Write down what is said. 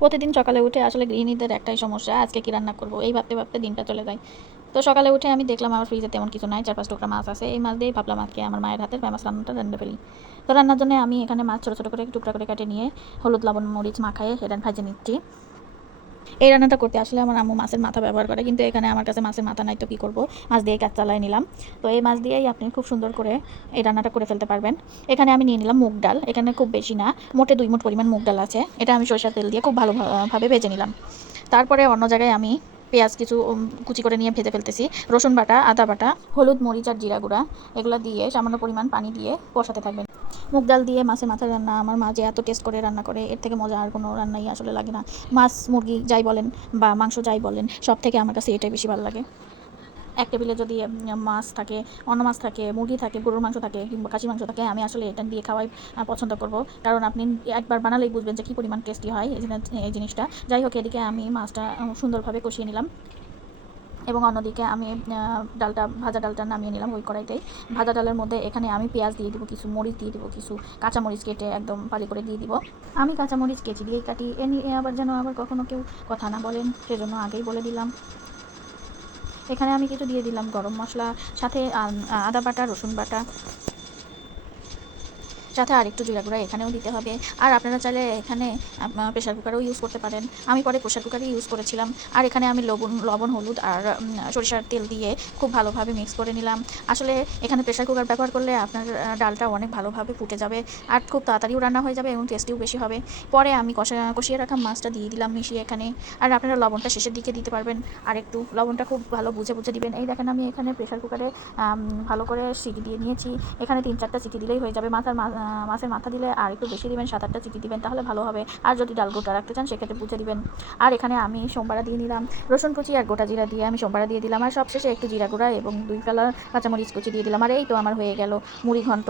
প্রতিদিন সকালে উঠে আসলে গৃহিণীদের একটাই সমস্যা, আজকে কি রান্না করব এই ভাবতে ভাবতে দিনটা চলে যায়। তো সকালে উঠে আমি দেখলাম আমার ফ্রিজে তেমন কিছু নাই, 4-5 টুকরা মাছ আছে। এই মাছ দিয়েই ভাবলাম আজকে আমার মায়ের হাতের ফেমাস রান্নাটা রান্না ফেলি। তো রান্নার জন্য আমি এখানে মাছ ছোটো ছোটো করে টুকরা করে কেটে নিয়ে হলুদ লবণ মরিচ মাখায়ে সেটা ভেজে নিচ্ছি। এই রান্নাটা করতে আসলে আমার আম্মু মাছের মাথা ব্যবহার করে, কিন্তু এখানে আমার কাছে মাছের মাথা নাই, তো কী করবো, মাছ দিয়ে কাজ চালাই নিলাম। তো এই মাছ দিয়েই আপনি খুব সুন্দর করে এই রান্নাটা করে ফেলতে পারবেন। এখানে আমি নিয়ে নিলাম মুগ ডাল, এখানে খুব বেশি না, মোটে 2 মুঠ পরিমাণ মুগ ডাল আছে। এটা আমি সরিষার তেল দিয়ে খুব ভালোভাবে ভেজে নিলাম। তারপরে অন্য জায়গায় আমি পেঁয়াজ কিছু কুচি করে নিয়ে ভেজে ফেলতেছি। রসুন বাটা, আদা বাটা, হলুদ মরিচ আর জিরা গুঁড়া এগুলো দিয়ে সামান্য পরিমাণ পানি দিয়ে কষাতে থাকবেন। মুগ ডাল দিয়ে মাছের মাথার রান্না আমার মা যে এত টেস্ট করে রান্না করে, এর থেকে মজা আর কোনো রান্নাই আসলে লাগে না। মাছ মুরগি যাই বলেন বা মাংস যাই বলেন, সব থেকে আমার কাছে এটাই বেশি ভালো লাগে। এক টেবিলে যদি মাছ থাকে, অন্য মাছ থাকে, মুরগি থাকে, গরুর মাংস থাকে কিংবা খাসির মাংস থাকে, আমি আসলে এটা দিয়ে খাওয়াই পছন্দ করব। কারণ আপনি একবার বানালেই বুঝবেন যে কী পরিমাণ টেস্টি হয় এই জিনিসটা। যাই হোক, এদিকে আমি মাছটা সুন্দরভাবে কষিয়ে নিলাম এবং অন্যদিকে আমি ভাজা ডালটা নামিয়ে নিলাম ওই কড়াইতেই। ভাজা ডালের মধ্যে এখানে আমি পেঁয়াজ দিয়ে দিব, কিছু মরিচ দিয়ে দিব, কিছু কাঁচামরিচ কেটে একদম ফালি করে দিয়ে দিব। আমি কাঁচামরিচ কেচি দিয়েই কাটি, এ নিয়ে আবার কখনো কেউ কথা না বলেন, সেজন্য আগেই বলে দিলাম। এখানে আমি কিছু দিয়ে দিলাম গরম মশলা, সাথে আদা বাটা, রসুন বাটা, সাথে আরেকটু জিরা গুঁড়া এখানেও দিতে হবে। আর আপনারা চাইলে এখানে প্রেশার কুকারও ইউজ করতে পারেন। আমি পরে প্রেশার কুকারই ইউজ করেছিলাম। আর এখানে আমি লবণ হলুদ আর সরিষার তেল দিয়ে খুব ভালোভাবে মিক্স করে নিলাম। আসলে এখানে প্রেশার কুকার ব্যবহার করলে আপনার ডালটা অনেক ভালোভাবে ফুটে যাবে আর খুব তাড়াতাড়িও রান্না হয়ে যাবে এবং টেস্টিও বেশি হবে। পরে আমি কষিয়ে রাখা মাছটা দিয়ে দিলাম মিশিয়ে এখানে। আর আপনারা লবণটা শেষের দিকে দিতে পারবেন, আর একটু লবণটা খুব ভালো বুঝে বুঝে দিবেন। এই দেখেন, আমি এখানে প্রেশার কুকারে ভালো করে সিটি দিয়ে নিয়েছি। এখানে 3-4টা সিটি দিলেই হয়ে যাবে। মাছের মাথা দিলে আর একটু বেশি দিবেন, 7-8টা চিটি দিবেন, তাহলে ভালো হবে। আর যদি ডাল গোটা রাখতে চান সেক্ষেত্রে বুঝে দিবেন। আর এখানে আমি সোমবারা দিয়ে নিলাম, রসুন কুচি আর গোটা জিরা দিয়ে আমি সোমবারা দিয়ে দিলাম। আর সবশেষে একটু জিরা গুঁড়া এবং 2 ফালা কাঁচামরিচ কুচি দিয়ে দিলাম। আর এই তো আমার হয়ে গেল মুড়ি ঘন্ট।